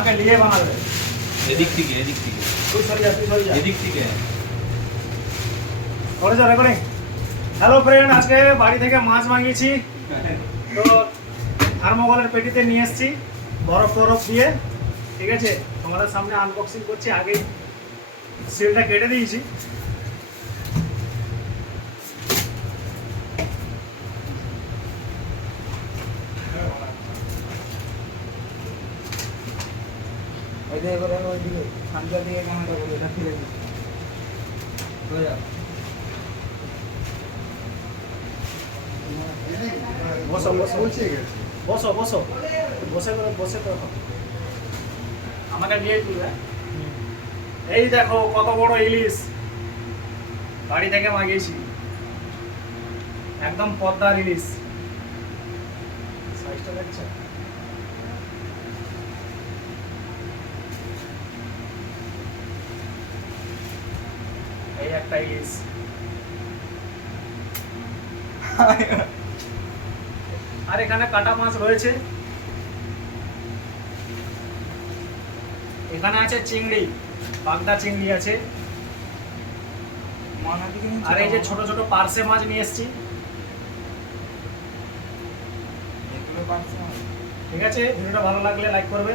আমাকে নিয়ে বানাবে। এদিক থেকে তুই সরে যা। এদিক থেকে করে যা রেকর্ডিং। হ্যালো ফ্রেন্ড, আজকে বাড়ি থেকে মাছ মাগিয়েছি, তো থার্মোকলের পেটিতে নিয়ে এসেছি বরফ টরফ দিয়ে। ঠিক আছে, তোমাদের সামনে আনবক্সিং করছি। আগে সিলটা কেটে দিয়েছি। বসো বসো বসো বসো বসে করো। আমাকে নিয়ে তুলবে। এই দেখো কত বড় ইলিশ বাড়ি থেকে মাগিয়েছি, একদম পদ্মার ইলিশ। সাইজটা দেখছো? এই একটা ইলিশ। আর এখানে কাটা মাছ রয়েছে, এখানে আছে চিংড়ি, বাগদা চিংড়ি আছে। আর এই যে ছোট ছোট পার্সে মাছ নিয়ে এসেছি। ঠিক আছে, ভিডিওটা ভালো লাগলে লাইক করবে।